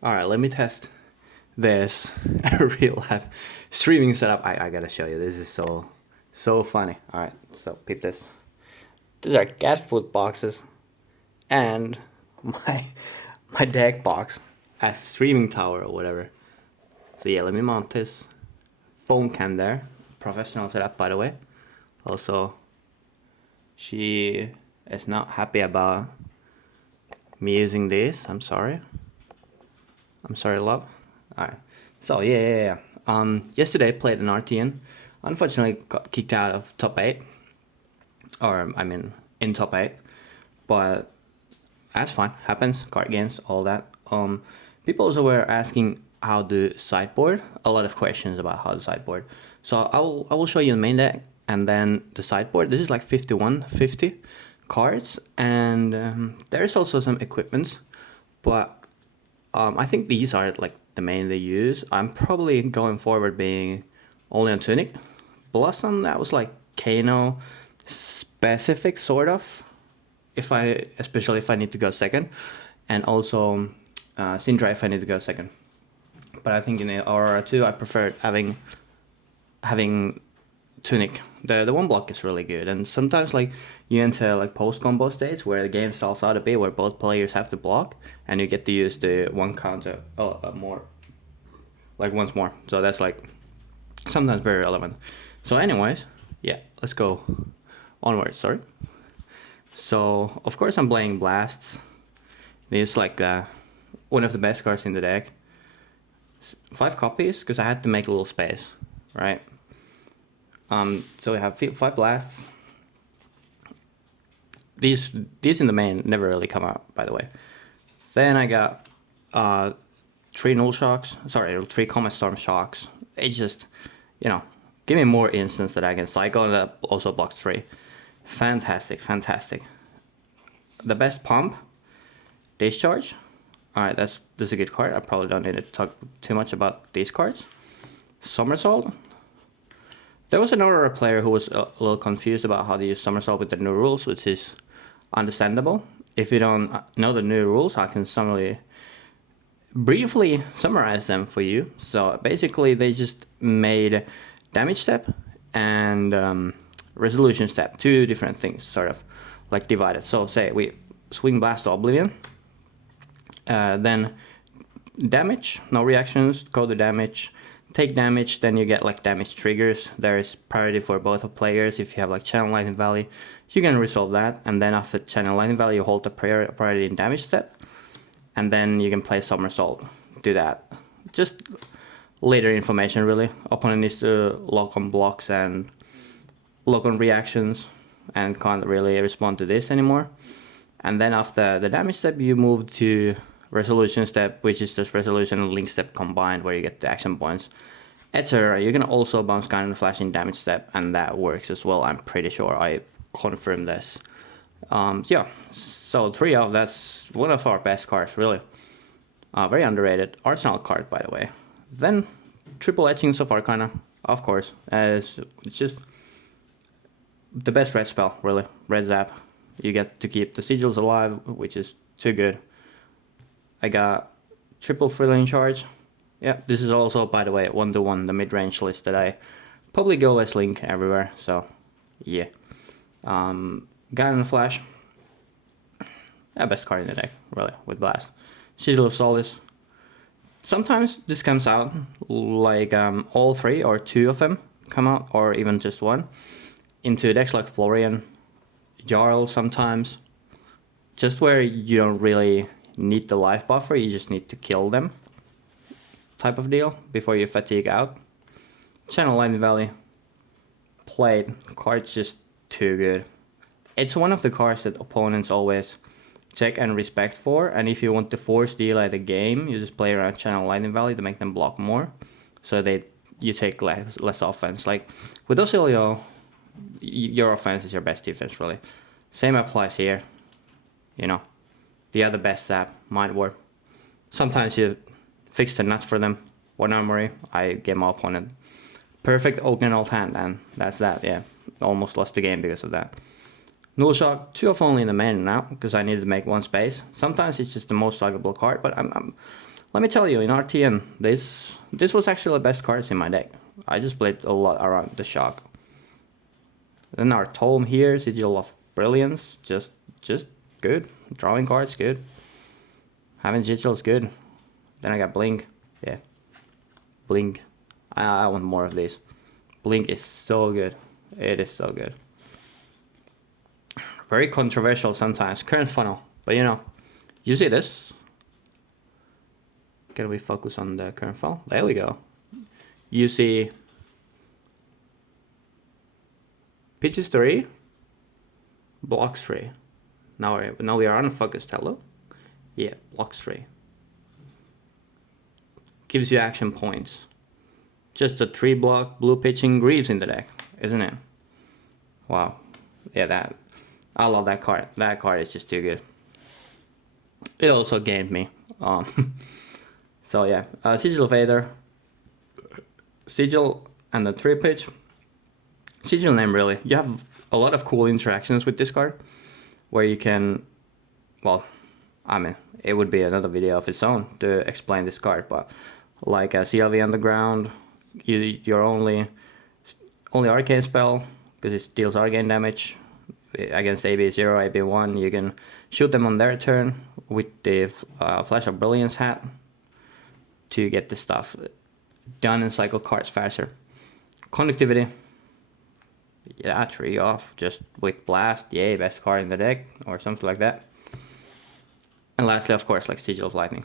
All right, let me test this real life streaming setup. I gotta show you. This is so funny. All right, so peep this. These are cat food boxes, and my my deck box as streaming tower or whatever. So yeah, let me mount this phone cam there. Professional setup, by the way. Also, she is not happy about me using this. I'm sorry. I'm sorry, love. Alright. So yeah. Yesterday played an RTN. Unfortunately, got kicked out of top 8, or I mean in top 8. But that's fine. Happens. Card games, all that. People also were asking how to sideboard. A lot of questions about how to sideboard. So I will show you the main deck and then the sideboard. This is like 5150 cards, and there's also some equipments, but I think these are like the main they use. I'm probably going forward being only on Tunic. Blossom, that was like Kano specific sort of. Especially if I need to go second, and also Syndra if I need to go second. But I think in the Aurora 2 I preferred having Tunic. The one block is really good, and sometimes like you enter like post combo states where the game stalls out a bit, where both players have to block, and you get to use the one counter more, like once more. So that's like sometimes very relevant. So anyways, yeah, let's go onwards. Sorry. So of course I'm playing Blasts. It's like one of the best cards in the deck. 5 copies because I had to make a little space, right? So we have 5 Blasts. These in the main never really come out, by the way. Then I got 3 Null Shocks. Sorry, 3 Comet Storm Shocks. It's just, give me more instants that I can cycle, and that also blocks 3. Fantastic. The best pump, Discharge. Alright, this is a good card. I probably don't need to talk too much about these cards. Somersault. There was another player who was a little confused about how to use Somersault with the new rules, which is understandable. If you don't know the new rules, I can briefly summarize them for you. So basically they just made damage step and resolution step, 2 different things, sort of like divided. So say we swing Blast to Oblivion, then damage, no reactions, go to damage, take damage, then you get like damage triggers. There is priority for both of players. If you have like Channel Lightning Valley, you can resolve that, and then after Channel Lightning Valley you hold the priority in damage step, and then you can play Somersault, do that. Just later information really. Opponent needs to lock on blocks and lock on reactions and can't really respond to this anymore. And then after the damage step you move to resolution step, which is just resolution and link step combined, where you get the action points, etc. You can also bounce Cannon Flash in damage step, and that works as well. I'm pretty sure I confirmed this. Yeah, so 3 of that's one of our best cards, really. Very underrated Arsenal card, by the way. Then triple etchings of Arcana, of course, as it's just the best red spell, really. Red Zap. You get to keep the sigils alive, which is too good. I got triple free lane charge. Yeah, this is also, by the way, 1-to-1, the mid-range list that I probably go as Link everywhere, so yeah. Cannon Flash. Yeah, best card in the deck, really, with Blast. Sigil of Solace. Sometimes this comes out, like all 3 or 2 of them come out, or even just 1, into decks like Florian, Jarl sometimes, just where you don't really need the life buffer, you just need to kill them type of deal before you fatigue out. Channel Lightning Valley, played. Card's just too good. It's one of the cards that opponents always check and respect for, and if you want to force delay the game, you just play around Channel Lightning Valley to make them block more, so you take less offense. Like with Oscilio, your offense is your best defense, really. Same applies here. The other best Zap, Mind Warp. Sometimes you fix the nuts for them. 1 armory, I get my opponent perfect Oaken Old hand, and that's that. Yeah, almost lost the game because of that. Null Shock, 2 of only in the main now, because I needed to make 1 space. Sometimes it's just the most targetable card, but I'm Let me tell you, in RTN, this was actually the best cards in my deck. I just played a lot around the shock. Then our Tome here, Sigil of Brilliance, just good. Drawing cards, good. Having Sigil is good. Then I got Blink, yeah. Blink, I want more of these. Blink is so good, it is so good. Very controversial sometimes, Current Funnel, but you know, you see this? Can we focus on the Current Funnel? There we go. You see pitches 3, blocks 3. Now we are unfocused, hello? Yeah, blocks 3. Gives you action points. Just a 3-block blue pitching Greaves in the deck, isn't it? Wow. Yeah, I love that card. That card is just too good. It also gamed me. So yeah, Sigil of Aether. Sigil and the 3-pitch. Sigil name, really. You have a lot of cool interactions with this card, where you can, well, I mean, it would be another video of its own to explain this card, but like a CLV Underground, your only arcane spell, because it deals arcane damage against AB0, AB1, you can shoot them on their turn with the Flash of Brilliance hat to get the stuff done and cycle cards faster. Conductivity, yeah, 3 off, just with Blast, yay, best card in the deck, or something like that. And lastly, of course, like Sigil of Lightning.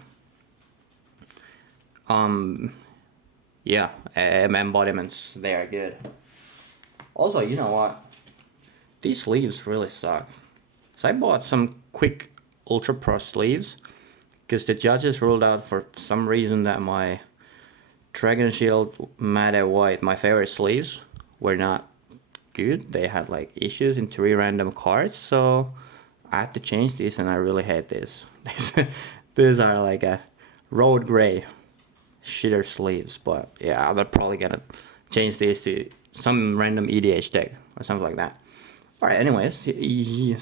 Yeah, embodiments, they are good. Also, you know what? These sleeves really suck. So I bought some quick Ultra Pro sleeves, because the judges ruled out for some reason that my Dragon Shield Matte White, my favorite sleeves, were not good. They had like issues in 3 random cards, so I had to change these, and I really hate this. These are like a road gray shitter sleeves, but yeah, I'm probably gonna change these to some random EDH deck or something like that. Alright, anyways,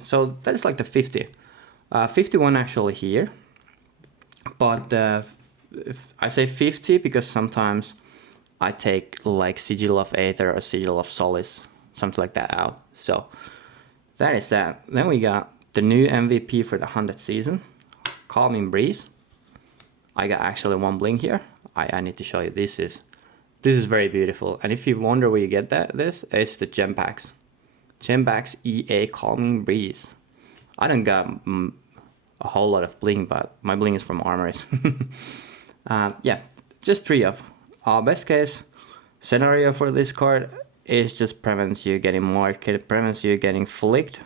so that's like the 50. 51 actually here, but if I say 50 because sometimes I take like Sigil of Aether or Sigil of Solace, something like that out. So that is that. Then we got the new MVP for the 100th season, Calming Breeze. I got actually 1 blink here. I need to show you. This is very beautiful. And if you wonder where you get this, it's the Gem Packs. Gem Packs EA Calming Breeze. I don't got a whole lot of bling, but my bling is from Armories. Yeah, just 3 of. Best case scenario for this card is just prevents you getting marked, it prevents you getting flicked,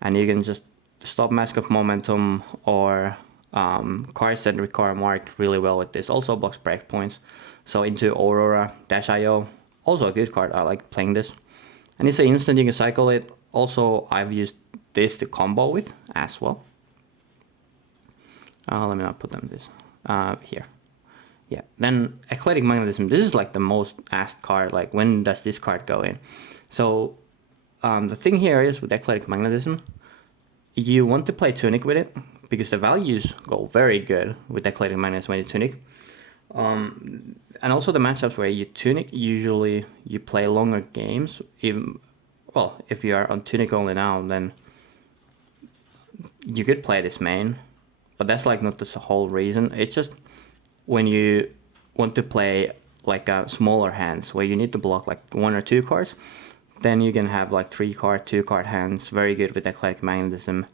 and you can just stop Mask of Momentum or cards that require marked really well with this. Also blocks breakpoints. So into Aurora, Dash.io, also a good card. I like playing this. And it's an instant, you can cycle it. Also, I've used this to combo with as well. Let me not put them this here. Yeah, then Eclectic Magnetism. This is like the most asked card, like when does this card go in? So the thing here is with Eclectic Magnetism, you want to play Tunic with it, because the values go very good with Eclectic Magnetism when you Tunic. And also the matchups where you Tunic, usually you play longer games. Even, well, if you are on Tunic only now, then you could play this main, but that's like not the whole reason. It's just when you want to play like smaller hands where you need to block like 1 or 2 cards, then you can have like 3-card, 2-card hands, very good with Eclectic Magnetism.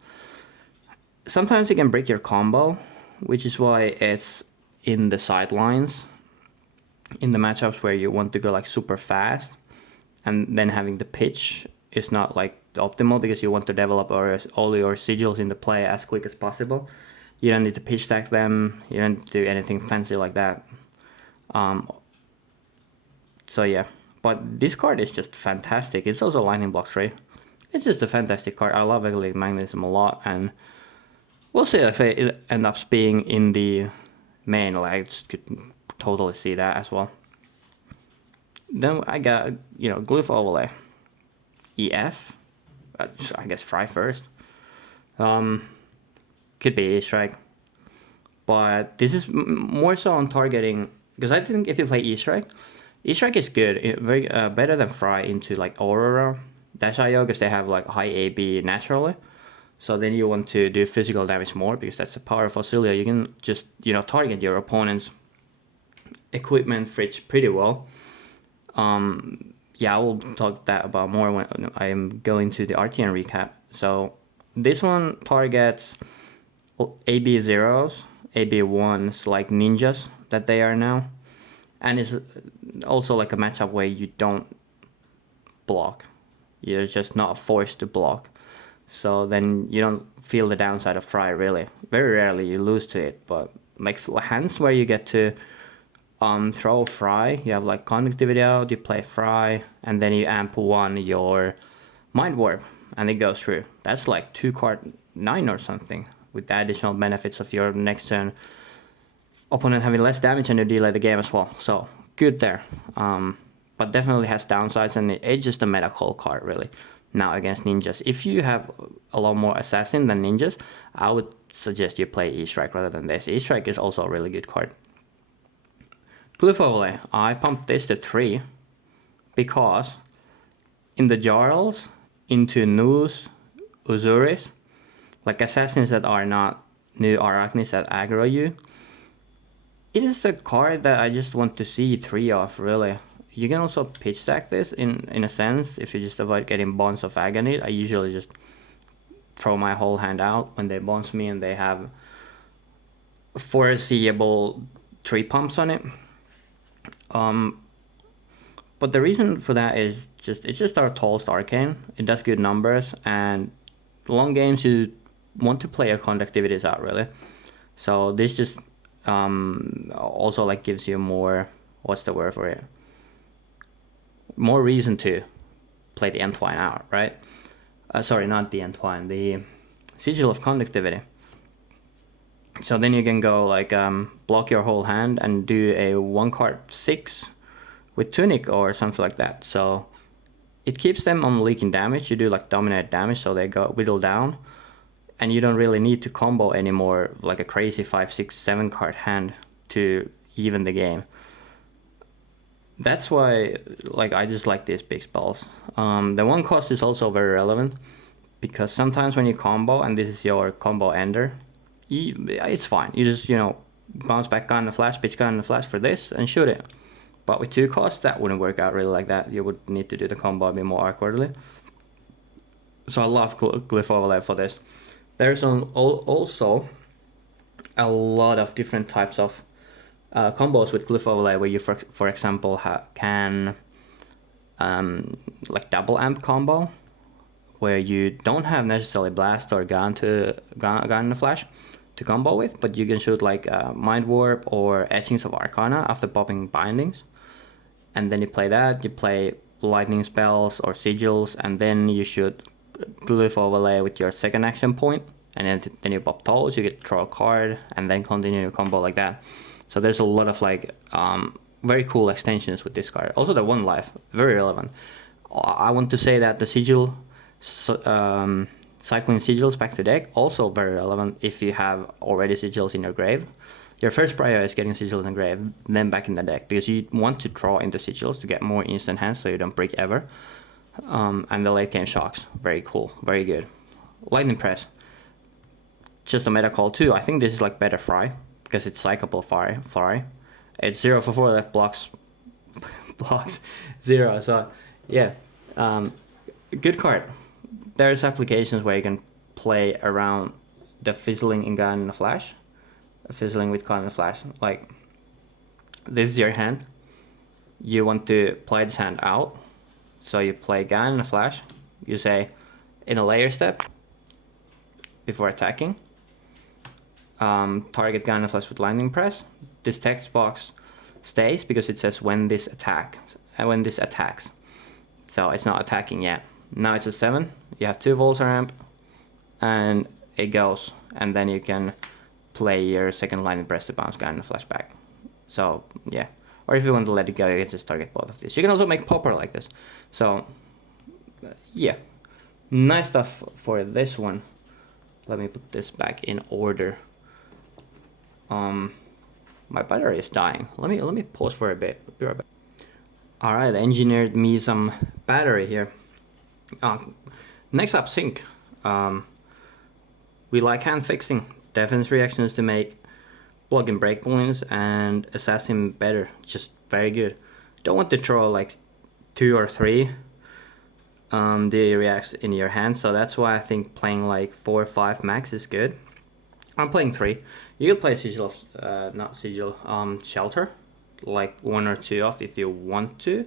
Sometimes you can break your combo, which is why it's in the sidelines, in the matchups where you want to go like super fast, and then having the pitch is not like the optimal, because you want to develop all your sigils in the play as quick as possible. You don't need to pitch stack them, you don't do anything fancy like that. So yeah, but this card is just fantastic. It's also Lightning Block 3. It's just a fantastic card. I love Eclectic Magnetism a lot, and we'll see if it ends up being in the main. Like, I just could totally see that as well. Then I got, you know, Glyph Overlay. EF. I guess Fry first. Could be E-Strike. but this is more so on targeting, because I think if you play E-Strike is good, very better than Fry into like Aurora, Dash.io, because they have like high AB naturally. So then you want to do physical damage more, because that's the power of Oscilio. You can just, you know, target your opponent's equipment fridge pretty well. Yeah, I will talk that about more when I am going to the RTN recap. So this one targets AB zeros, AB ones, like ninjas that they are now, and it's also like a matchup where you don't block. You're just not forced to block. So then you don't feel the downside of Fry, really. Very rarely you lose to it, but like hands where you get to throw Fry, you have like conductivity out, you play Fry, and then you amp 1 your Mind Warp, and it goes through. That's like 2 card 9 or something, with the additional benefits of your next turn opponent having less damage and you delay the game as well. So good there. But definitely has downsides, and it's just a meta call card really. Now against ninjas, if you have a lot more assassin than ninjas, I would suggest you play E-Strike rather than this. E-Strike is also a really good card. Glyph Overlay, I pumped this to 3 because in the Jarls, into Nus, Uzuris, like assassins that are not new Arachnids that aggro you, it is a card that I just want to see 3 of, really. You can also pitch stack this in a sense if you just avoid getting Bonds of Agony. I usually just throw my whole hand out when they bounce me and they have foreseeable 3 pumps on it. But the reason for that is it's just our tallest arcane. It does good numbers, and long games you want to play your conductivities out, really. So this just also like gives you more, what's the word for it? More reason to play the Entwine out, right? Sorry, not the Entwine, the Sigil of Conductivity. So then you can go like block your whole hand and do a 1 card 6 with Tunic or something like that. So it keeps them on leaking damage. You do like dominate damage, so they go whittle down, and you don't really need to combo anymore like a crazy 5, 6, 7 card hand to even the game. That's why like I just like these big spells. The 1 cost is also very relevant, because sometimes when you combo and this is your combo ender, it's fine. You just, you know, bounce back gun and flash, pitch gun and flash for this and shoot it. But with 2 costs, that wouldn't work out really like that. You would need to do the combo a bit more awkwardly. So I love Glyph Overlay for this. There's also a lot of different types of combos with Glyph Overlay where you, for example, can like double amp combo, where you don't have necessarily blast or gun in the flash to combo with, but you can shoot like Mind Warp or Etchings of Arcana after popping bindings, and then you play that. You play lightning spells or sigils, and then you shoot Glyph Overlay with your second action point, and then you pop Tolls, you get to draw a card, and then continue your combo like that. So there's a lot of like very cool extensions with this card. Also the 1 life, very relevant. I want to say that the sigil, cycling sigils back to deck, also very relevant if you have already sigils in your grave. Your first prior is getting sigils in the grave, then back in the deck, because you want to draw into sigils to get more instant hands so you don't break ever. And the late game shocks, very cool, very good. Lightning Press, just a meta call too. I think this is like better Fry, because it's psychable Fry. It's 0 for 4 that blocks 0. So yeah, good card. There's applications where you can play around the fizzling in gun and the flash, fizzling with gun and flash. Like this is your hand. You want to play this hand out, so you play gun and a flash. You say in a layer step before attacking, target gun and flash with lightning press. This text box stays because it says when this attacks. So it's not attacking yet. Now it's a 7. You have 2 volts ramp, and it goes, and then you can play your second lightning press to bounce gun and flash back. So yeah, or if you want to let it go, you can just target both of these. You can also make popper like this. So yeah, nice stuff for this one. Let me put this back in order. My battery is dying. Let me pause for a bit. Be right back. All right, I engineered me some battery here. Next up, sync. We like hand fixing defense reactions to make plug-in breakpoints and assassin better. Just very good. Don't want to throw like 2 or 3 the reacts in your hand, so that's why I think playing like 4 or 5 max is good. I'm playing 3. You can play sigil, not sigil, shelter, like 1 or 2 off if you want to.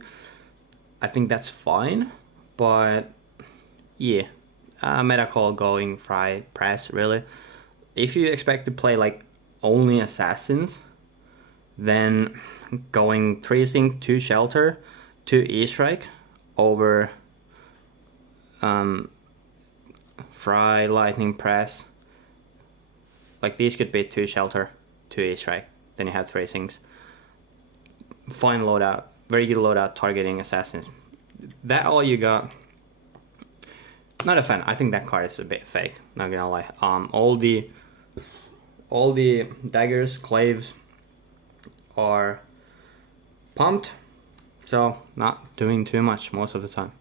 I think that's fine, but yeah, meta call going fry press really. If you expect to play like only assassins, then going 3 sync, 2 shelter, 2 E-strike over fry, lightning press. Like these could be 2 shelter, 2 E-strike, then you have 3 syncs. Fine loadout, very good loadout targeting assassins. That all you got. Not a fan. I think that card is a bit fake, not gonna lie. All the daggers, claves are pumped, so not doing too much most of the time.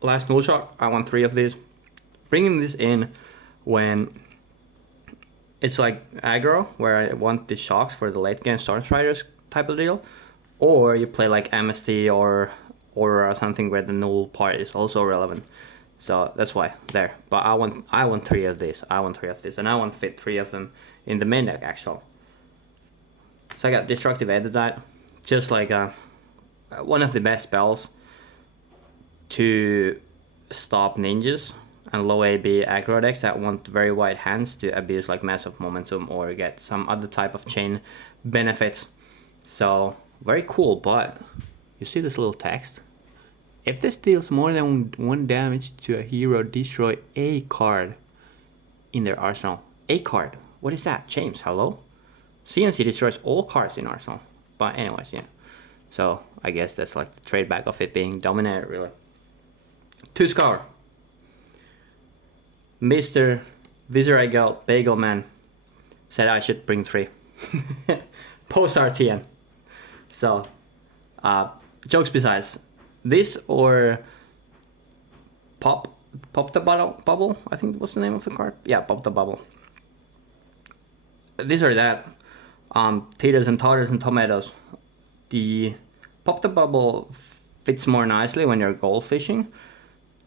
Last null shot, I want 3 of these. Bringing this in when it's like aggro, where I want the shocks for the late game Storm Striders type of deal, or you play like MST or Aura or something where the null part is also relevant. So that's why there. But I want 3 of these. I want 3 of these, and I want to fit 3 of them in the main deck actually. So I got Destructive Editite, just like one of the best spells to stop ninjas and low AB aggro decks that want very wide hands to abuse like massive momentum or get some other type of chain benefits. So very cool, but you see this little text? If this deals more than 1 damage to a hero, destroy a card in their arsenal. A card? What is that? James, hello? CNC destroys all cards in arsenal. But anyways, yeah. So I guess that's like the trade back of it being dominated really. 2 Scour. Mr. Viserigal Bagelman said I should bring 3. Post RTN. So, jokes besides, this or Pop the Bubble, I think was the name of the card. Yeah, Pop the Bubble. This or that. Taters and Totters and Tomatoes. The Pop the Bubble fits more nicely when you're gold fishing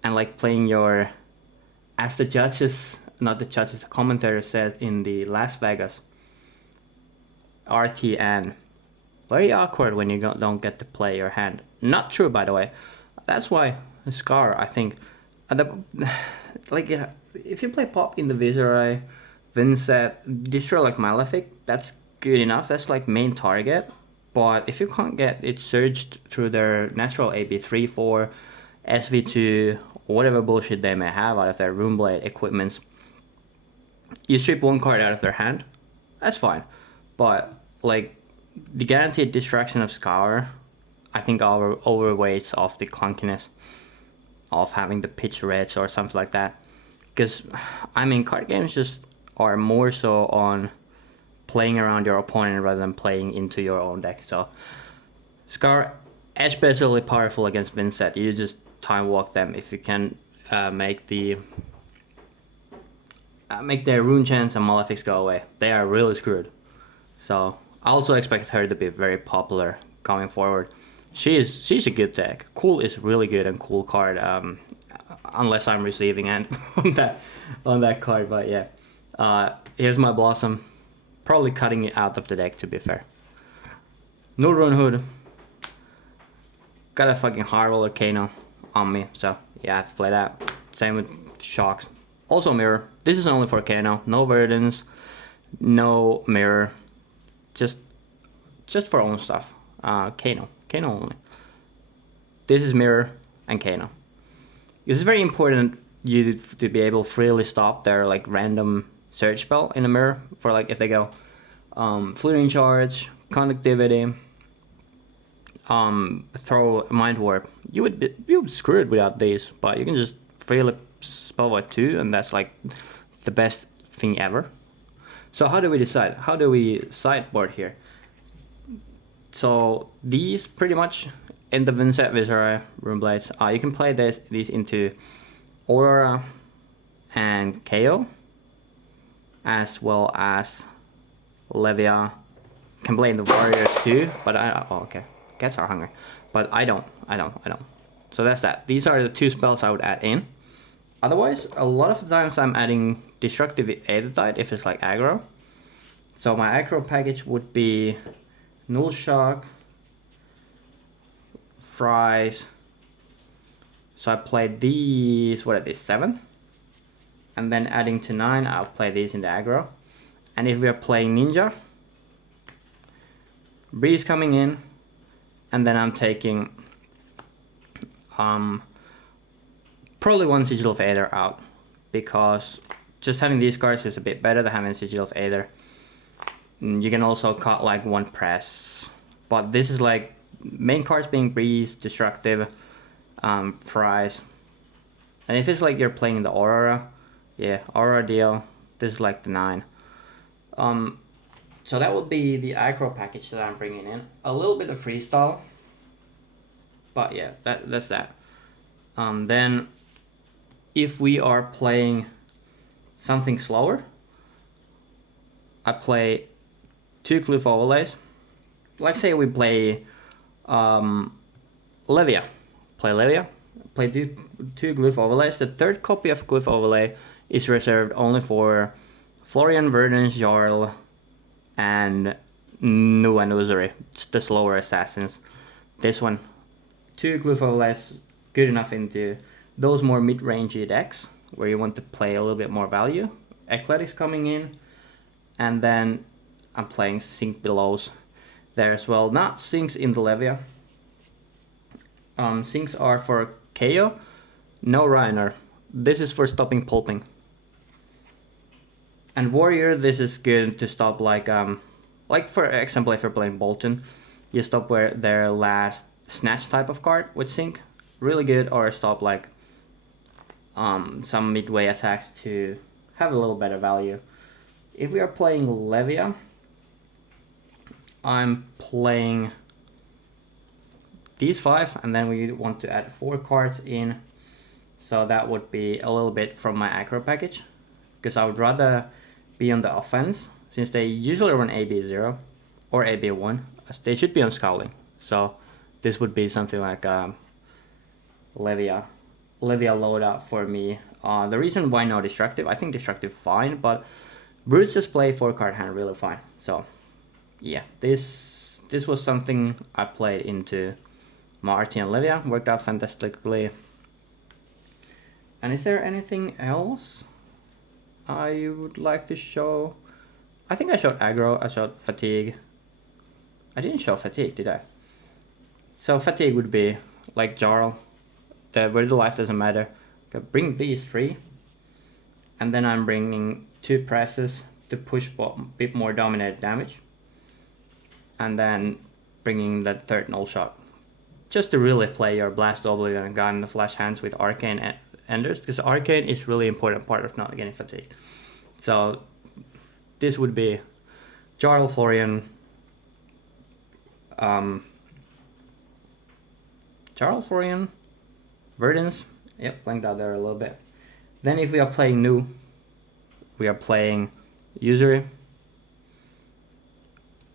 and like playing your, as the judges, not the judges, the commentator said in the Las Vegas RTN. Very awkward when you don't get to play your hand. Not true, by the way. That's why Scar, I think, like if you play Pop in the Viserai, Vincent, destroy like Malefic, that's good enough. That's like main target. But if you can't get it surged through their natural AB 3-4, SV2, whatever bullshit they may have out of their Runeblade equipments, you strip 1 card out of their hand, that's fine. But like the guaranteed distraction of Scour, I think overweights off the clunkiness of having the pitch reds or something like that. Because I mean, card games just are more so on playing around your opponent rather than playing into your own deck. So Scar, especially powerful against Vincent. You just time walk them if you can make their rune chance and malefics go away. They are really screwed. So I also expect her to be very popular coming forward. She's a good deck. Cool is really good and cool card. Unless I'm receiving and on that card, but yeah. Here's my Blossom. Probably cutting it out of the deck to be fair. No Rune Hood. Got a fucking High Roller Kano on me, so yeah, I have to play that. Same with Shocks. Also Mirror. This is only for Kano. No Verdance, no Mirror. Just for own stuff. Kano only. This is Mirror and Kano. It's very important you to be able to freely stop their like random search spell in a mirror for like if they go fleeting charge, conductivity, throw mind warp. You would be screwed without these, but you can just freely spell wipe 2, and that's like the best thing ever. So how do we decide? How do we sideboard here? So these pretty much in the Vincent Viserai Runeblades, you can play these into Aurora and KO, as well as Levia. Can play in the Warriors too, but okay, cats are hungry, but I don't. So that's that. These are the two spells I would add in. Otherwise, a lot of the times I'm adding Destructive Aethertide if it's like aggro. So my aggro package would be Null Shock, Fries. So I played these, what are these, 7? And then adding to 9, I'll play these in the aggro. And if we are playing Ninja, Breeze coming in, and then I'm taking probably one Sigil of Aether out, because just having these cards is a bit better than having Sigil of Aether. You can also cut like one press, but this is like main cards being Breeze, Destructive, Fries. And if it's like you're playing the Aurora, yeah, Aurora deal, this is like the 9. So that would be the aggro package that I'm bringing in. A little bit of freestyle, but yeah, that's that. Then if we are playing something slower, I play 2 Glyph Overlays. Like say we play Levia. Play two Glyph Overlays. The third copy of Glyph Overlay is reserved only for Florian, Verdance, Jarl, and Nu and Uzuri, the slower assassins. This one, 2 Glyph Overlays, good enough into those more mid-rangey decks where you want to play a little bit more value. Ecletics coming in, and then I'm playing Sync Belows there as well. Not Syncs in the Levia. Syncs are for KO, no Reiner. This is for stopping pulping. And Warrior, this is good to stop like for example, if you're playing Bolton, you stop where their last snatch type of card with Sync, really good, or stop like some midway attacks to have a little better value. If we are playing Levia, I'm playing these 5, and then we want to add 4 cards in, so that would be a little bit from my aggro package, because I would rather be on the offense, since they usually run AB0 or AB1. They should be on Scowling, so this would be something like Levia loadout for me. The reason why no Destructive, I think Destructive fine, but Brutes just play 4-card hand really fine. So yeah, this was something I played into my RTN Levia, worked out fantastically. And is there anything else I would like to show? I think I showed aggro, I showed fatigue. I didn't show fatigue, did I? So fatigue would be like Jarl, where the life doesn't matter. Okay, bring these 3, and then I'm bringing 2 presses to push a bit more dominated damage, and then bringing that 3rd null shot, just to really play your Blast W and Gun the Flash Hands with Arcane Enders, because Arcane is really important part of not getting fatigued. So this would be Jarl, Florian, Verdance, yep, blanked out there a little bit. Then if we are playing Nu, we are playing Usury,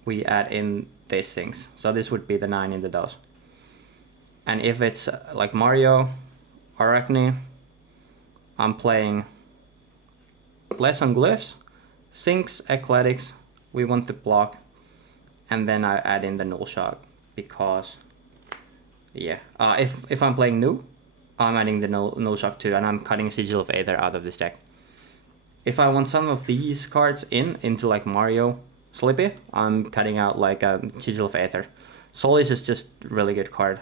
we add in these things. So this would be the 9 in the dose. And if it's like Mario, Arachne, I'm playing less on Glyphs, Syncs, Ecletics, we want to block, and then I add in the Null Shock, because yeah, if I'm playing Nu, I'm adding the Null Shock too, and I'm cutting Sigil of Aether out of this deck. If I want some of these cards into like Mario, Slippy, I'm cutting out like a Sigil of Aether. Solis is just really good card.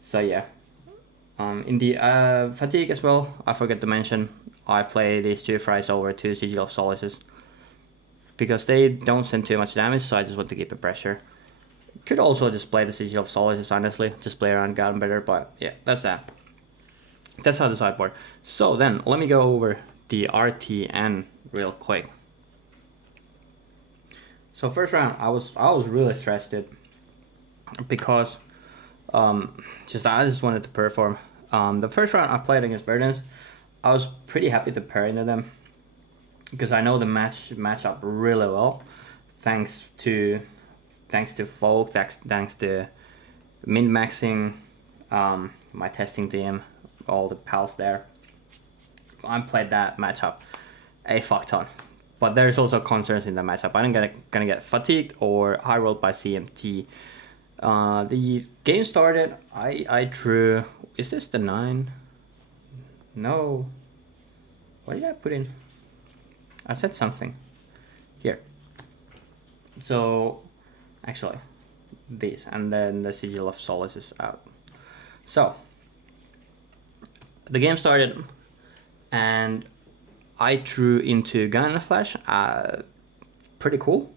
So yeah. In the fatigue as well, I forgot to mention, I play these 2 Fries over 2 Sigil of Solises, because they don't send too much damage, so I just want to keep the pressure. Could also just play the Sigil of Solises, honestly, just play around Gotten better, but yeah, that's that. That's how the sideboard. So then, let me go over the RTN real quick. So first round, I was really stressed, dude, because I just wanted to perform. The first round I played against Verdens, I was pretty happy to pair into them because I know the match up really well, thanks to Folk, thanks to min maxing, my testing team, all the pals there. I played that matchup a fuck ton. But there's also concerns in the matchup. I'm gonna get fatigued or high rolled by CMT. The game started. I drew. Is this the 9? No. What did I put in? I said something. Here. So, actually, these, and then the Sigil of Solace is out. So, the game started, and I drew into Gun and a Flash. Pretty cool.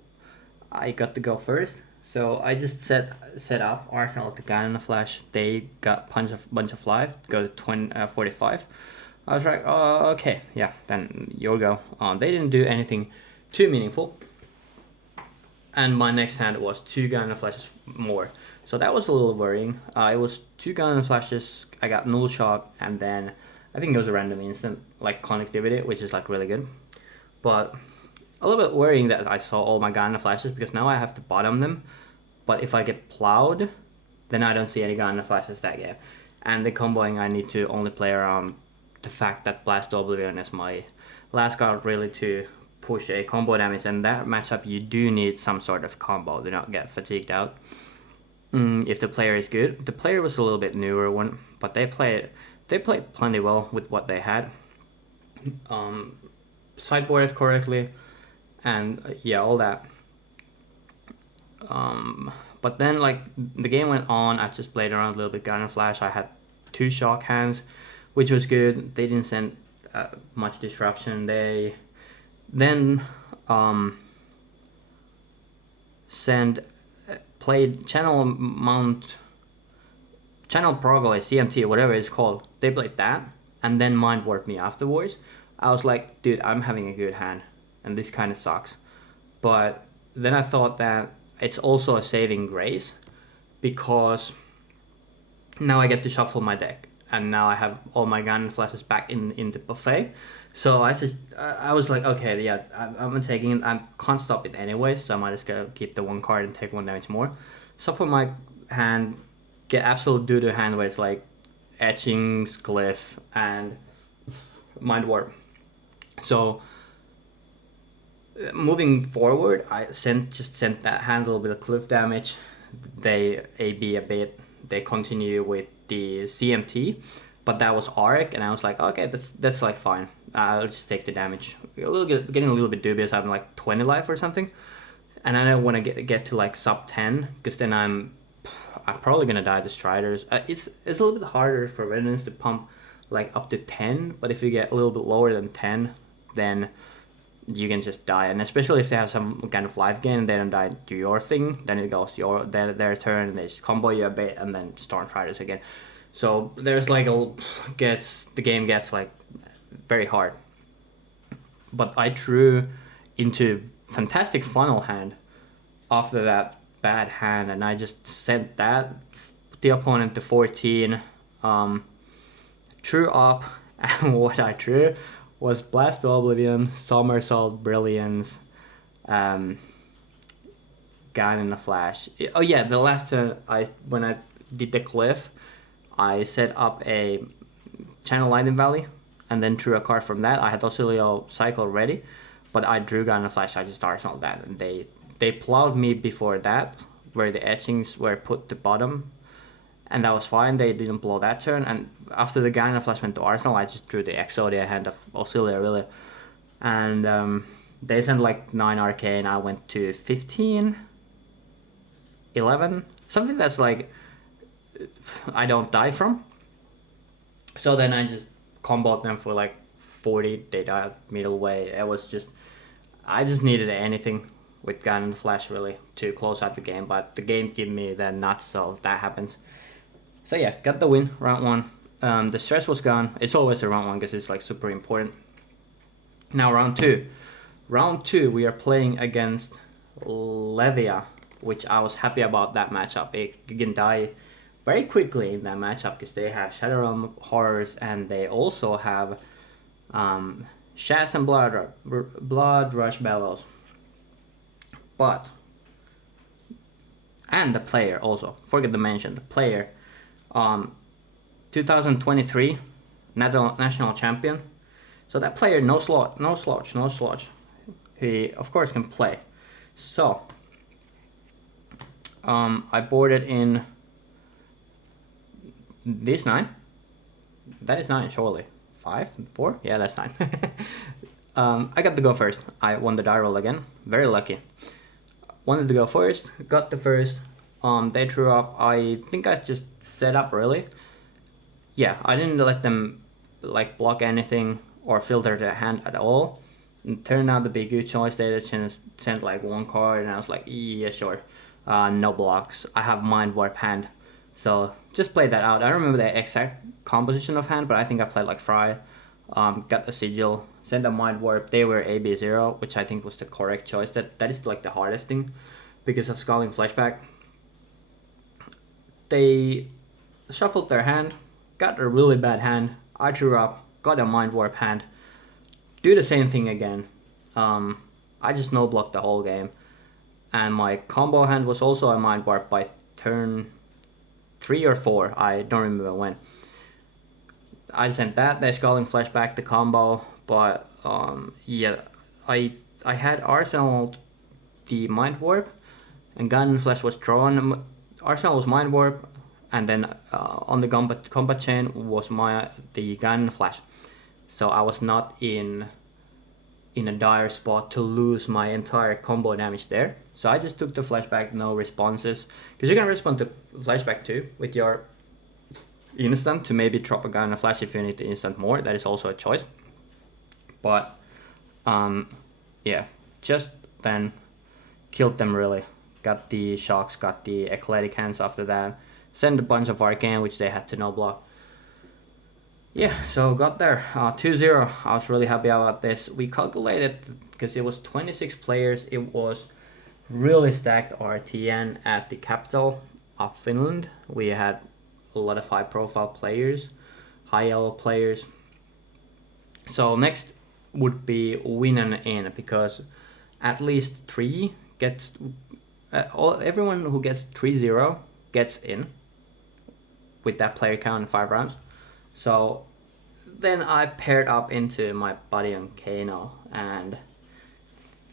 I got to go first, so I just set up Arsenal to Gun and a Flash. They got bunch of life, go to 45. I was like, oh, okay, yeah, then your go. They didn't do anything too meaningful, and my next hand was 2 Gun and Flashes more, so that was a little worrying. It was 2 Gun and Flashes. I got null shock, and then I think it was a random instant, like connectivity, which is like really good. But a little bit worrying that I saw all my Gun and Flashes, because now I have to bottom them. But if I get plowed, then I don't see any Gun and Flashes that game. And the comboing, I need to only play around the fact that Blast Oblivion is my last card really to push a combo damage. And that matchup, you do need some sort of combo to not get fatigued out. If the player is good. The player was a little bit newer one, but they played plenty well with what they had. Sideboarded correctly, and yeah, all that. But then, like, the game went on. I just played around a little bit, Gun and Flash. I had 2 shock hands, which was good. They didn't send much disruption. They then played Channel Progole, CMT, whatever it's called. They played that, and then mind warped me afterwards. I was like, dude, I'm having a good hand, and this kind of sucks. But then I thought that it's also a saving grace, because now I get to shuffle my deck, and now I have all my Gun and Flashes back in the buffet. So I was like, okay, yeah, I'm taking it. I can't stop it anyway, so I might just go keep the 1 card and take 1 damage more. Shuffle my hand, get absolute doo-doo hand where it's like etchings, glyph, and mind warp. So moving forward, I just sent that hand a little bit of cliff damage. They AB a bit. They continue with the CMT, but that was Auric, and I was like, okay, that's like fine. I'll just take the damage. Getting a little bit dubious. I'm like 20 life or something, and I don't want to get to like sub 10, because then I'm probably gonna die to Striders. It's a little bit harder for Vengeance to pump like up to 10, but if you get a little bit lower than 10, then you can just die. And especially if they have some kind of life gain and they don't die to your thing, then it goes their turn, and they just combo you a bit and then Storm Striders again. So there's like the game gets like very hard. But I drew into fantastic funnel hand after that bad hand, and I just sent the opponent to 14. Drew up, and what I drew was Blast Oblivion, Somersault Brilliance, Gun and a Flash. Oh yeah, the last turn when I did the Cliff, I set up a Channel Lightning Valley, and then drew a card from that. I had Oscilio cycle ready, but I drew Gun and a Flash. I just arsenaled that, and they plowed me before that, where the etchings were put to bottom, and that was fine. They didn't blow that turn, and after the Gun and a Flash went to Arsenal, I just drew the Exodia hand of Oscilio, really. And they sent like 9 Arcane, I went to 15, 11, something that's like I don't die from. So then I just comboed them for like 40, they died middle way. I just needed anything with Gun and Flash really to close out the game, but the game gave me the nuts, so that happens. So yeah, got the win, round 1. The stress was gone. It's always a round 1 because it's like super important. Now round 2. Round 2 we are playing against Levia, which I was happy about that matchup. You can die very quickly in that matchup because they have Shadow Realm Horrors and they also have Shaz and Blood Rush Bellows. But, and the player also, forget to mention, the player, 2023 national champion. So that player, no slouch. He, of course, can play. So, I boarded in this 9. That is 9, surely. 5? 4? Yeah, that's 9. I got to go first. I won the die roll again. Very lucky. Wanted to go first. Got the first. They threw up. I think I just set up really. Yeah, I didn't let them like block anything or filter their hand at all. It turned out to be a good choice. They just sent like one card and I was like, yeah, sure. No blocks. I have Mind Warp hand. So just play that out. I don't remember the exact composition of hand, but I think I played like Fry. Got the Sigil, sent a Mind Warp. They were AB0, which I think was the correct choice. That is like the hardest thing because of Scalding Flashback. They shuffled their hand, got a really bad hand. I drew up, got a Mind Warp hand. Do the same thing again. I just no blocked the whole game. And my combo hand was also a Mind Warp by turn 3 or 4. I don't remember when. I sent that. They Scalding Flashback the combo, but yeah, I had Arsenal the Mind Warp, and Gun Flash was drawn. Arsenal was Mind Warp, and then on the combat chain was the Gun Flash. So I was not in a dire spot to lose my entire combo damage there. So I just took the flashback, no responses, because you can respond to flashback too with your instant to maybe drop a gun and flash if you need the instant more. That is also a choice. But yeah, just then killed them really. Got the shocks, got the eclectic hands after that. Sent a bunch of arcane which they had to no block. Yeah, so got there, 2-0. I was really happy about this. We calculated, because it was 26 players, it was really stacked RTN at the capital of Finland. We had a lot of high profile players, high elo players. So next would be win and in, because at least 3 gets, everyone who gets 3-0 gets in with that player count in 5 rounds. So then I paired up into my buddy on Kano, and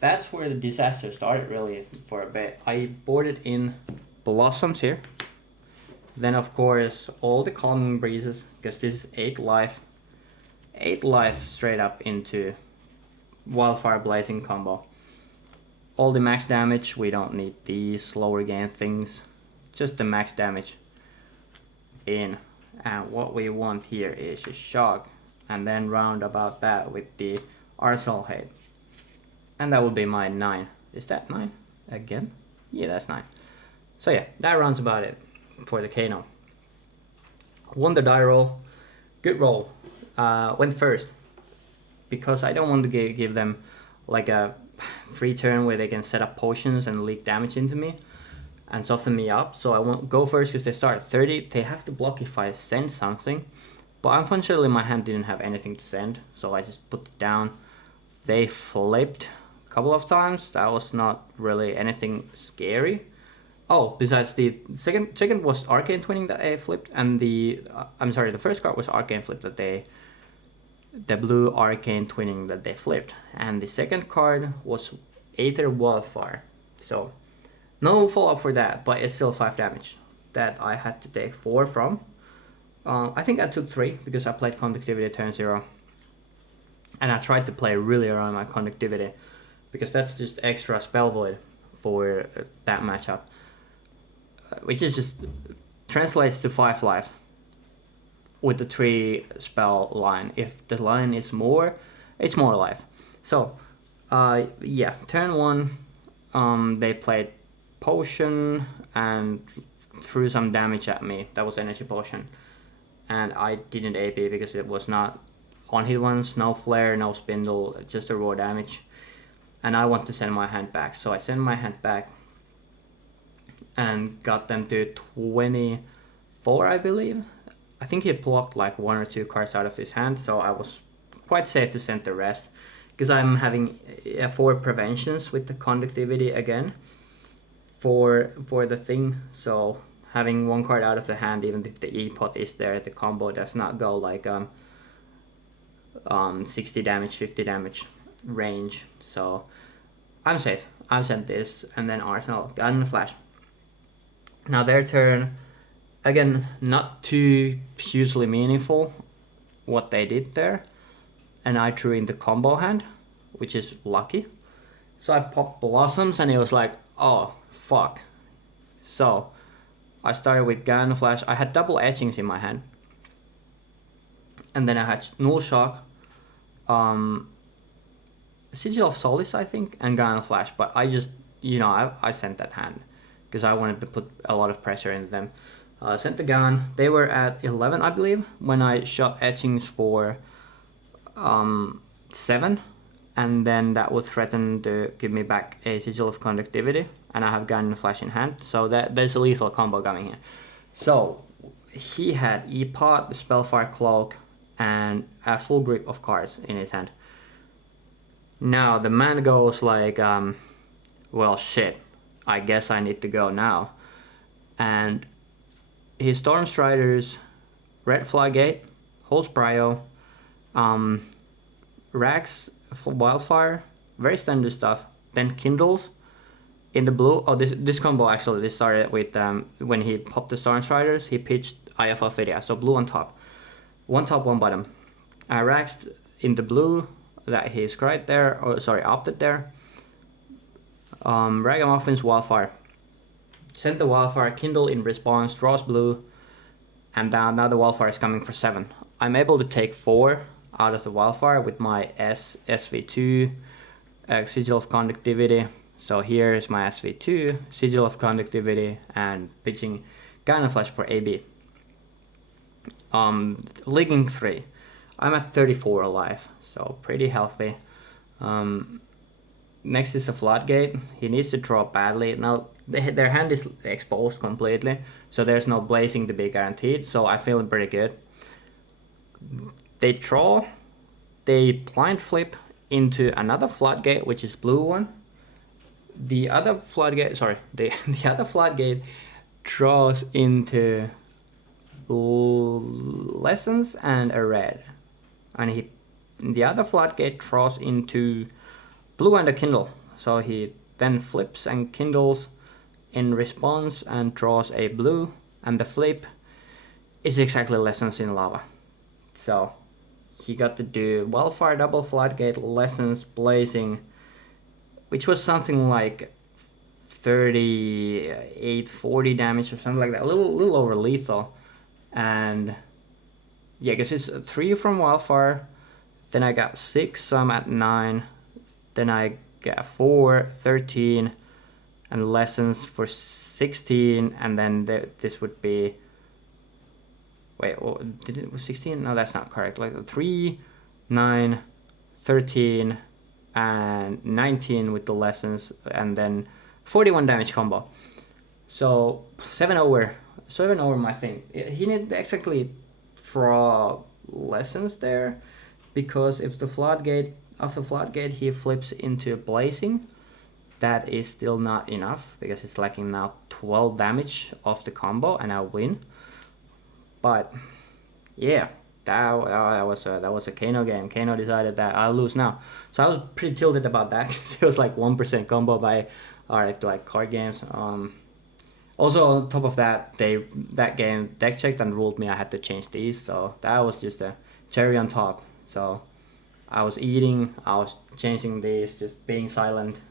that's where the disaster started really for a bit. I boarded in Blossoms here. Then of course all the Calming Breezes, because this is 8 life. 8 life straight up into Wildfire Blazing combo. All the max damage, we don't need these slower gain things. Just the max damage in. And what we want here is a shock, and then round about that with the Arsenal Hate. And that would be my 9. Is that 9 again? Yeah, that's 9. So yeah, that rounds about it for the Kano. Won the die roll. Good roll. Went first because I don't want to give them like a free turn where they can set up potions and leak damage into me and soften me up. So I won't go first because they start at 30. They have to block if I send something. But unfortunately my hand didn't have anything to send, so I just put it down. They flipped a couple of times. That was not really anything scary. Oh, besides the second was Arcane Twinning that they flipped, and the first card was Arcane Flip that the blue Arcane Twinning that they flipped, and the second card was Aether Wildfire. So no follow-up for that, but it's still 5 damage that I had to take 4 from. I think I took 3 because I played Conductivity turn 0. And I tried to play really around my Conductivity because that's just extra Spell Void for that matchup. Which is just translates to 5 life with the 3 spell line. If the line is more, it's more life. So yeah, turn 1, they played Potion and threw some damage at me. That was Energy Potion. And I didn't AP because it was not on hit ones, no flare, no spindle, just a raw damage. and I want to send my hand back. So I send my hand back and got them to 24, I believe. I think he blocked like 1 or 2 cards out of his hand, so I was quite safe to send the rest, because I'm having 4 preventions with the conductivity again for the thing. So having 1 card out of the hand, even if the E-pot is there, the combo does not go like 60 damage, 50 damage range. So I'm safe. I sent this, and then Arsenal got in a flash. Now their turn, again, not too hugely meaningful what they did there, and I drew in the combo hand, which is lucky. So I popped Blossoms, and it was like, oh fuck. So I started with Gun Flash. I had double etchings in my hand, and then I had Null Shock, Sigil of Solace, I think, and Gun Flash. But I just, I sent that hand because I wanted to put a lot of pressure into them. Sent the gun. They were at 11, I believe, when I shot etchings for 7, and then that would threaten to give me back a Sigil of Conductivity, and I have Gun and Flash in hand, so there's a lethal combo coming here. So he had E-Pot, Spellfire Cloak, and a full grip of cards in his hand. Now the man goes like, well shit, I guess I need to go now. And his Stormstriders, Red Flygate, holds Prio, Rax for Wildfire, very standard stuff. Then Kindles in the blue. Oh, this combo actually, this started with when he popped the Stormstriders, he pitched Eye of Ophidia, so blue on top. 1 top, 1 bottom. Rax in the blue that he scried there, or sorry, opted there. Ragamuffins, Wildfire. Sent the Wildfire, Kindle in response, draws blue, and now the Wildfire is coming for 7. I'm able to take 4 out of the Wildfire with my SV2 Sigil of Conductivity. So here is my SV2 Sigil of Conductivity and pitching Gun and Flash for AB. Leaguing 3. I'm at 34 alive, so pretty healthy. Next is a Floodgate. He needs to draw badly. Now their hand is exposed completely, so there's no blazing to be guaranteed, so I feel pretty good. They draw, they blind flip into another Floodgate, which is blue one. The other Floodgate, the other Floodgate draws into Lessons and a red, and the other Floodgate draws into blue and a Kindle. So he then flips and Kindles in response and draws a blue, and the flip is exactly Lessons in Lava. So he got to do Wildfire, double Floodgate, Lessons, Blazing, which was something like 38, 40 damage or something like that, a little over lethal. And yeah, because it's 3 from Wildfire, then I got 6, so I'm at 9, then I got 4, 13, and Lessons for 16, and then this would be, wait, did it was 16? No, that's not correct. Like 3, 9, 13, and 19 with the Lessons, and then 41 damage combo. So 7 over my thing. He didn't exactly draw Lessons there, because if the Floodgate, after Floodgate he flips into Blazing, that is still not enough, because it's lacking now 12 damage off the combo, and I win. But yeah, that was a Kano game. Kano decided that I'll lose now, so I was pretty tilted about that. It was like 1% combo by like card games. Also on top of that, that game deck checked and ruled me I had to change these, so that was just a cherry on top. So I was eating, I was changing these, just being silent,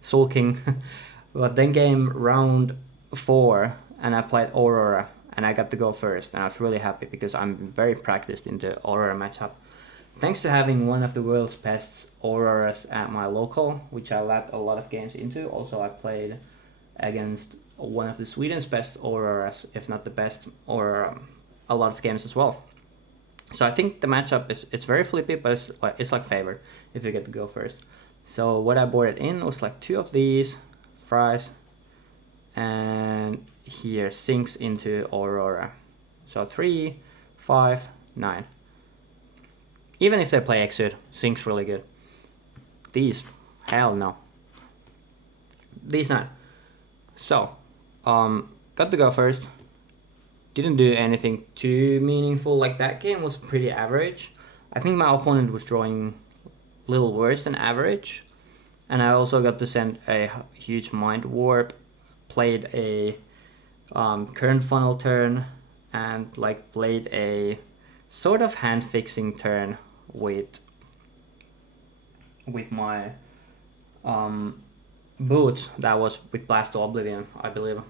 sulking. But then came round 4, and I played Aurora, and I got to go first, and I was really happy because I'm very practiced in the Aurora matchup. Thanks to having one of the world's best Auroras at my local, which I lapped a lot of games into. Also, I played against one of the Sweden's best Auroras, if not the best, or a lot of games as well. So I think the matchup is, it's very flippy, but it's like favored if you get to go first. So what I boarded in was like 2 of these fries, and here sinks into Aurora. So 3, 5, 9. Even if they play Exit, sinks really good. These, hell no. These not. So, got to go first. Didn't do anything too meaningful. Like, that game was pretty average. I think my opponent was drawing a little worse than average. And I also got to send a huge mind warp, played a current funnel turn, and like played a sort of hand fixing turn with my boots that was with Blast to Oblivion, I believe.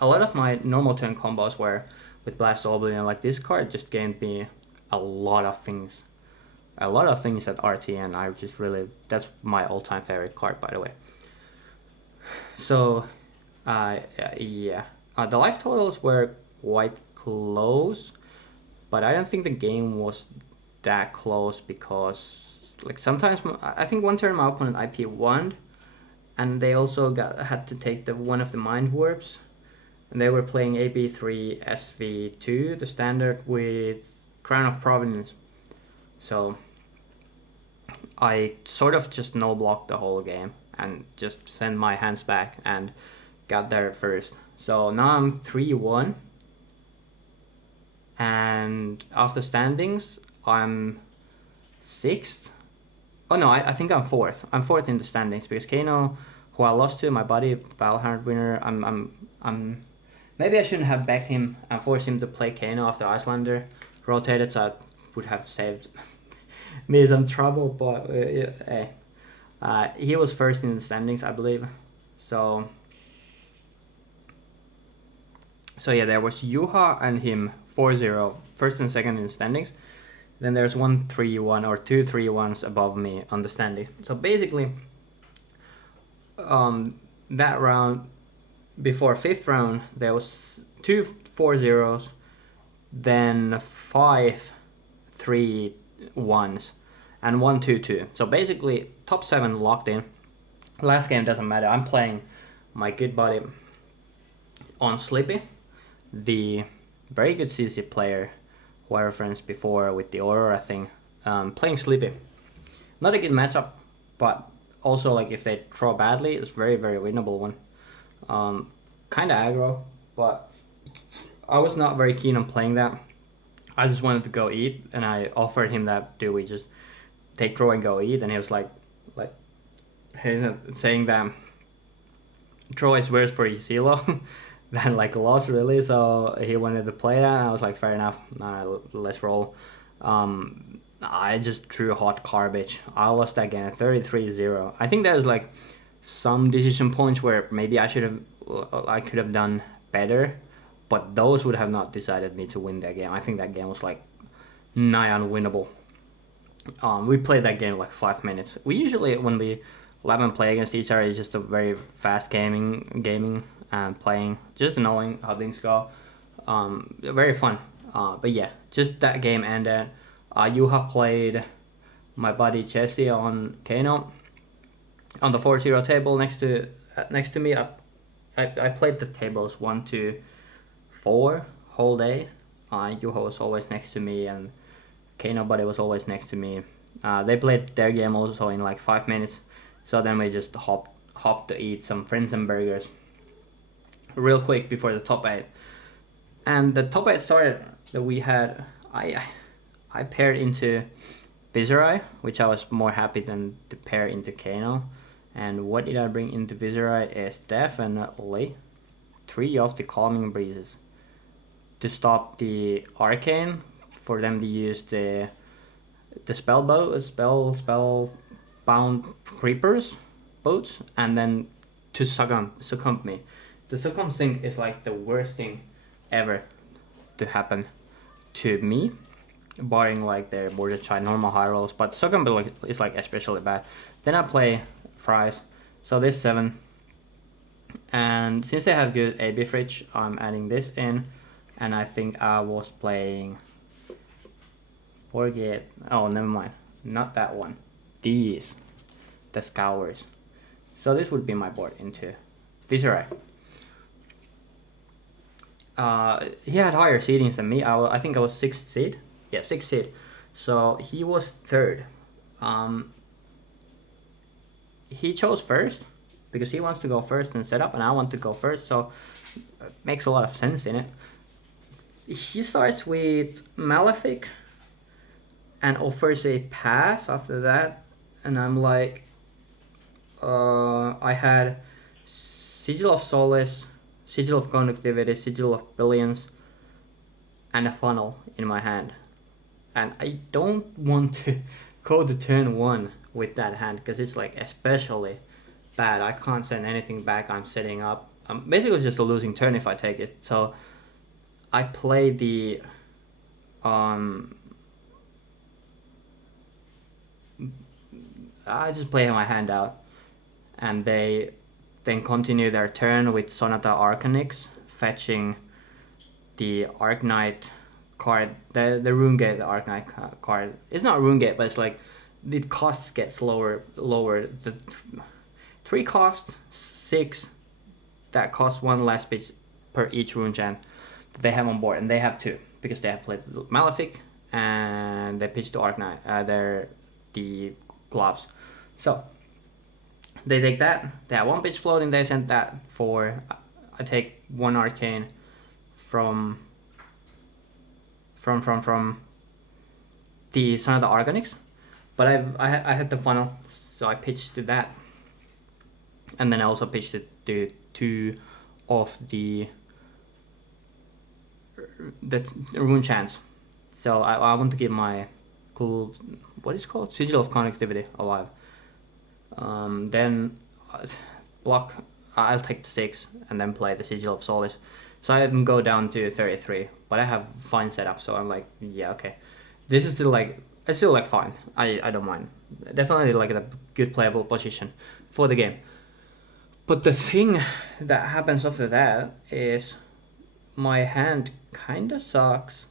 A lot of my normal turn combos were with Blast to Oblivion. Like, this card just gained me a lot of things. A lot of things at RTN. I just really, that's my all-time favorite card, by the way. So, yeah. The life totals were quite close, but I don't think the game was that close because, like, sometimes I think one turn my opponent IP1, and they also had to take one of the mind warps, and they were playing AB3 SV2, the standard, with Crown of Providence. So I sort of just no blocked the whole game and just sent my hands back and got there first. So now I'm 3-1, and after standings I'm 6th. Oh no, I think I'm 4th. I'm 4th in the standings because Kano, who I lost to, my buddy, Battle100 winner, I'm maybe I shouldn't have backed him and forced him to play Kano after Icelander rotated, so I would have saved me some trouble, but he was first in the standings, I believe. So yeah, there was Juha and him 4-0, first and second in the standings. Then there's 1-3-1 or 2-3-1s above me on the standings. So basically, that round, before 5th round, there was 2 4-0s, then 5 3-1s, and 1 2-2. So basically, top 7 locked in. Last game doesn't matter. I'm playing my good buddy on Slippy, the very good CC player who I referenced before with the Aurora thing. Playing Slippy. Not a good matchup, but also, like, if they draw badly, it's very, very winnable one. Kind of aggro, but I was not very keen on playing that. I just wanted to go eat, and I offered him that, do we just take draw and go eat? And he was like he's saying that draw is worse for Oscilio than like loss, really. So he wanted to play that, and I was like, fair enough, let's roll. I just drew hot garbage. I lost that game 33-0. I think there's like some decision points where maybe I could have done better, but those would have not decided me to win that game. I think that game was like nigh unwinnable. We played that game like 5 minutes. We usually, when we lab and play against each other, it's just a very fast gaming and playing, just knowing how things go. Very fun. But yeah, just that game ended. Juha played my buddy Jesse on Kano on the 4-0 table next to me. I played the tables 1 to 4 whole day. Juha was always next to me, and Kano buddy was always next to me. They played their game also in like 5 minutes. So then we just hopped to eat some Frenzen burgers real quick before the top 8. And the top 8 started that we had. I paired into Viserai, which I was more happy than to pair into Kano. And what did I bring into Viserai is definitely 3 of the Calming Breezes to stop the Arcane, for them to use the spellbound creepers boats, and then to succumb me. The succumb thing is like the worst thing ever to happen to me, barring like the border child normal high rolls, but succumb is like especially bad. Then I play fries, so this 7, and since they have good AB fridge, I'm adding this in, and I think I was playing forget. Oh, never mind. Not that one. These. The Scours. So this would be my board into Viserai. He had higher seedings than me. I think I was 6th seed. Yeah, 6th seed. So he was 3rd. He chose first because he wants to go first in setup, and I want to go first, so it makes a lot of sense in it. He starts with Malefic and offers a pass after that, and I'm like, I had Sigil of Solace, Sigil of Conductivity, Sigil of Billions, and a funnel in my hand. And I don't want to go to turn 1 with that hand because it's like especially bad. I can't send anything back. I'm setting up. I'm basically just a losing turn if I take it. So I play the I just play my hand out, and they then continue their turn with Sonata Arcanix, fetching the Arknight card, the Runegate Arknight card. It's not Runegate, but it's like the cost gets lower. The 3 cost, 6 that cost 1 less pitch per each rune chant that they have on board, and they have 2 because they have played Malefic and they pitched to Arknight. The gloves. So they take that. They have 1 pitch floating. They send that for. I take 1 arcane from the Son of the Argonix, but I had the funnel, so I pitched to that, and then I also pitched it to 2 of the rune chants. So I want to keep my cool, what is it called, Sigil of Connectivity alive. Then block. I'll take the 6 and then play the Sigil of Solace. So I go down to 33, but I have fine setup, so I'm like, yeah, okay. This is still like, I still like fine. I don't mind. Definitely like a good playable position for the game. But the thing that happens after that is my hand kinda sucks,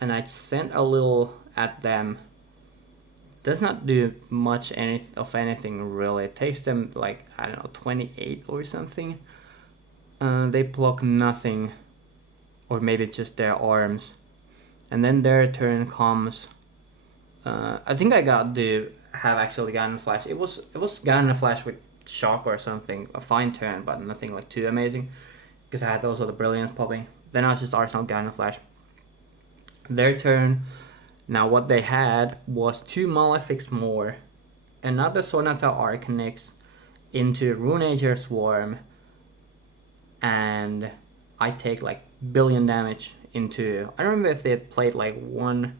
and I sent a little at them. Does not do much of anything really. It takes them like, I don't know, 28 or something. They block nothing, or maybe just their arms, and then their turn comes. I think I got to have actually Ganon Flash. It was Ganon Flash with Shock or something. A fine turn, but nothing like too amazing, because I had also the Brilliance popping. Then I was just Arsenal Ganon Flash. Their turn. Now what they had was 2 Malefics more, another Sonata Arcanix into Runeager Swarm, and I take like billion damage into. I don't remember if they had played like 1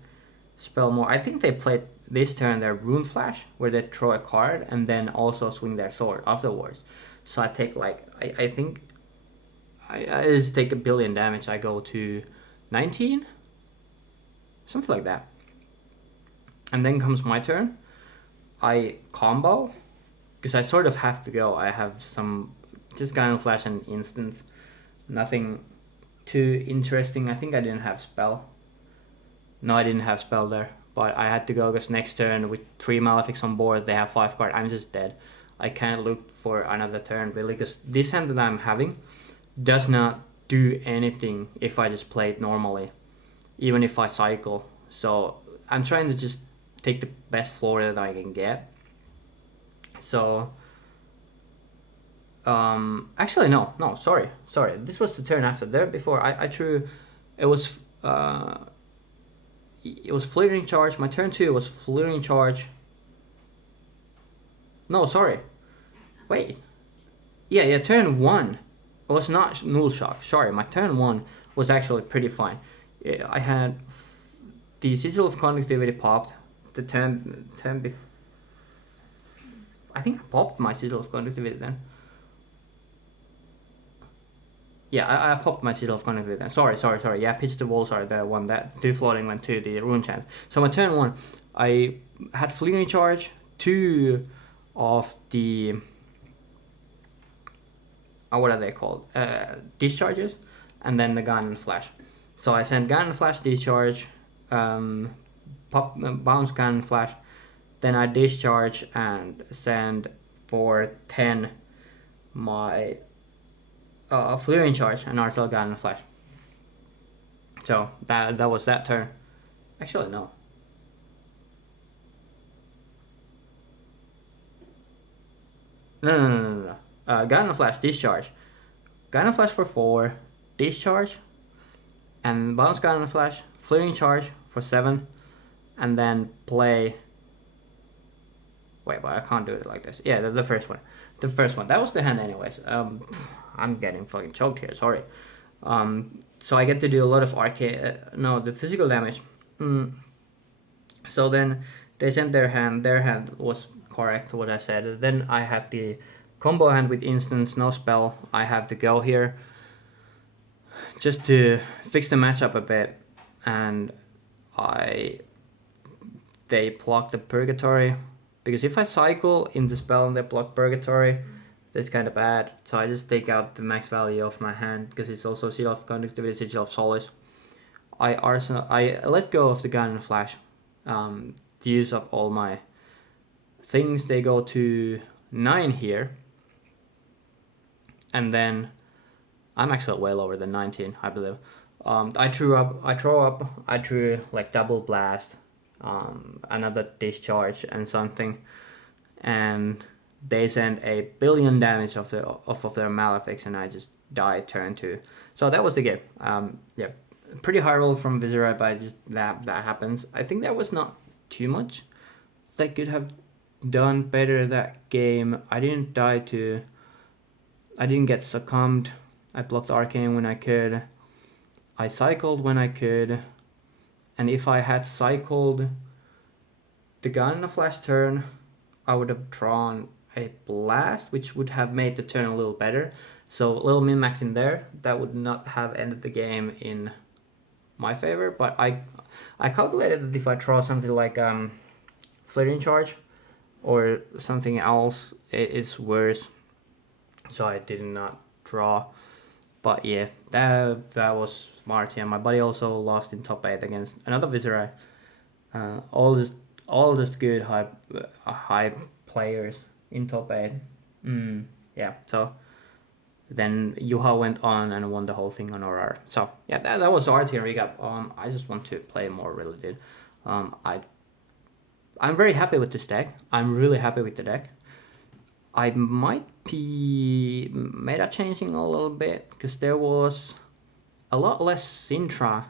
spell more. I think they played this turn their Rune Flash, where they throw a card and then also swing their sword afterwards. So I take like, I think I just take a billion damage. I go to 19, something like that. And then comes my turn. I combo, because I sort of have to go. I have some, just Ganon Flash and instance. Nothing too interesting. I think I didn't have spell. No, I didn't have spell there. But I had to go because next turn with 3 Malefics on board, they have 5 cards. I'm just dead. I can't look for another turn really, because this hand that I'm having does not do anything if I just play it normally, even if I cycle. So I'm trying to just take the best floor that I can get. So actually no, sorry, this was the turn after there. Before I threw, it was Fleeting Charge. My turn 2 was Fleeting Charge. No, sorry, wait, yeah, turn 1 it was not Null Shock. Sorry, my turn 1 was actually pretty fine. I had the Sigil of Conductivity popped. The turn I think I popped my Sigil of Conductivity then. Yeah, I popped my Sigil of Conductivity then. Sorry. Yeah, pitched the wall, sorry, the one that 2 floating went to the rune chance. So my turn 1, I had Fleeting Charge, 2 of the what are they called? Discharges, and then the Ganon Flash. So I sent Ganon Flash, Discharge, pop, bounce cannon flash, then I discharge and send for 10 my fleering charge and RTL cannon flash. So that was that turn. Actually, no. No. Cannon flash, discharge. Cannon flash for 4, discharge, and bounce cannon flash, fleering charge for 7, and then play. Wait, but I can't do it like this. Yeah, the first one. The first one. That was the hand anyways. I'm getting fucking choked here, sorry. So I get to do a lot of the physical damage. So then they sent their hand. Their hand was correct, what I said. Then I had the combo hand with instance, no spell. I have to go here just to fix the matchup a bit. And they block the Purgatory. Because if I cycle in the spell and they block Purgatory, that's kind of bad. So I just take out the max value of my hand because it's also Seal of Conductivity, Sigil of Solace. I let go of the Cannon Flash to use up all my things. They go to 9 here. And then I'm actually way lower than 19, I believe. I drew like double blast, another discharge and something, and they send a billion damage of their Malefics, and I just died turn 2. So that was the game. Yeah, pretty high roll from Viserai, but just that happens. I think there was not too much that could have done better that game. I didn't get succumbed. I blocked Arcane when I could. I cycled when I could. And if I had cycled the gun in a flash turn, I would have drawn a blast, which would have made the turn a little better. So a little min-max in there. That would not have ended the game in my favor. But I calculated that if I draw something like Fleeting Charge or something else, it's worse. So I did not draw. But yeah, that was smart. Yeah, my buddy also lost in top 8 against another Viserai. All just good high players in top 8. Yeah, so then Juha went on and won the whole thing on Aurora. So yeah, that was RTN recap. I just want to play more, really, dude. I'm very happy with this deck. I'm really happy with the deck. I might be meta changing a little bit because there was a lot less Sintra.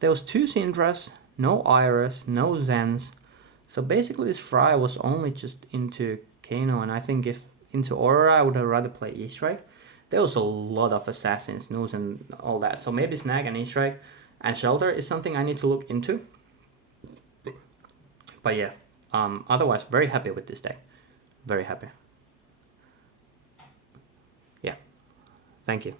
There was 2 Sintras, no Iris, no Zens. So basically this Fry was only just into Kano, and I think if into Aurora I would have rather play E-Strike. There was a lot of Assassins, News and all that. So maybe Snag and E-Strike and Shelter is something I need to look into. But yeah, otherwise very happy with this deck. Very happy. Yeah, thank you.